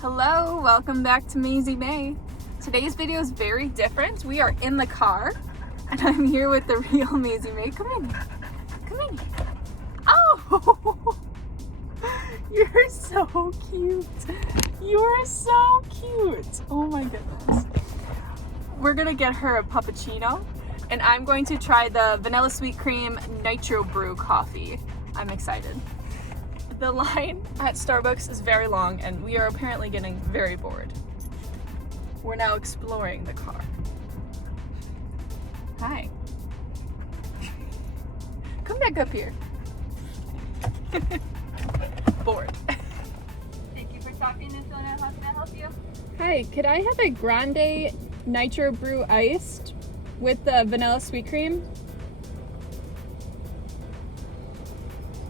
Hello, welcome back to Maisie May. Today's video is very different. We are in the car and I'm here with the real Maisie May. Come in. Come in. Oh! You're so cute. You're so cute. Oh my goodness. We're gonna get her a Puppachino and I'm going to try the vanilla sweet cream Nitro Brew coffee. I'm excited. The line at Starbucks is very long and we are apparently getting very bored. We're now exploring the car. Hi. Come back up here. Bored. Thank you for stopping in. How can I help you? Hi, could I have a grande Nitro Brew iced with the vanilla sweet cream?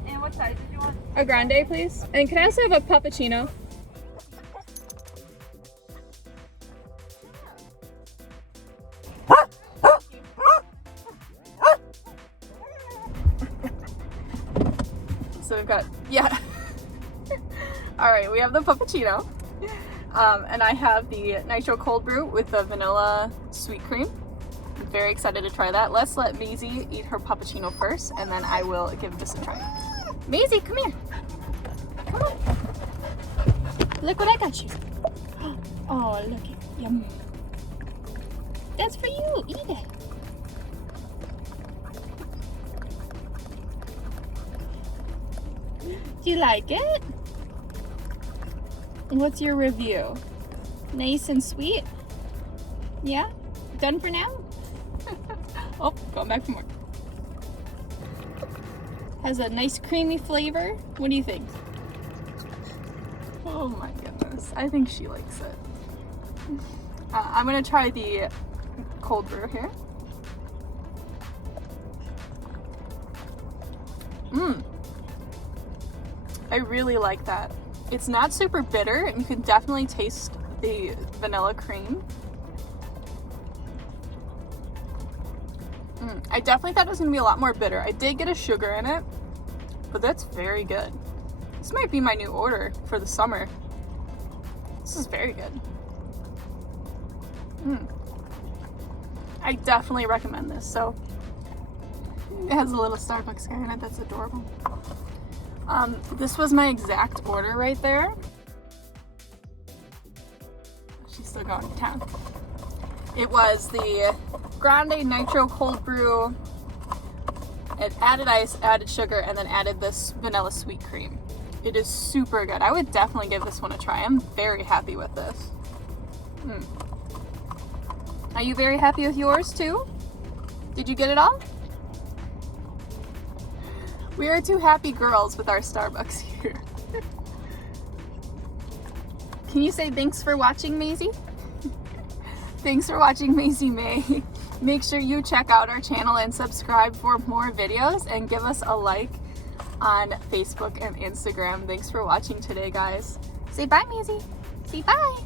And what size did you want? A grande, please. And can I also have a Puppachino? So we've got, yeah. All right, we have the Puppachino. And I have the Nitro Cold Brew with the vanilla sweet cream. I'm very excited to try that. Let's let Maisie eat her Puppachino first, and then I will give this a try. Maisie, come here. Come on. Look what I got you. Oh, look it. Yum. That's for you. Eat it. Do you like it? What's your review? Nice and sweet? Yeah? Done for now? Oh, going back for more. Has a nice creamy flavor. What do you think? Oh my goodness. I think she likes it. I'm gonna try the cold brew here. I really like that. It's not super bitter and you can definitely taste the vanilla cream. I definitely thought it was gonna be a lot more bitter. I did get a sugar in it, but that's very good. This might be my new order for the summer. This is very good. I definitely recommend this. So it has a little Starbucks guy in it. That's adorable. This was my exact order right there. She's still going to town. It was the Grande Nitro Cold Brew. It added ice, added sugar, and then added this vanilla sweet cream. It is super good. I would definitely give this one a try. I'm very happy with this. Are you very happy with yours too? Did you get it all? We are two happy girls with our Starbucks here. Can you say thanks for watching, Maisie? Thanks for watching Maisie May. Make sure you check out our channel and subscribe for more videos and give us a like on Facebook and Instagram. Thanks for watching today, guys. Say bye, Maisie. Say bye.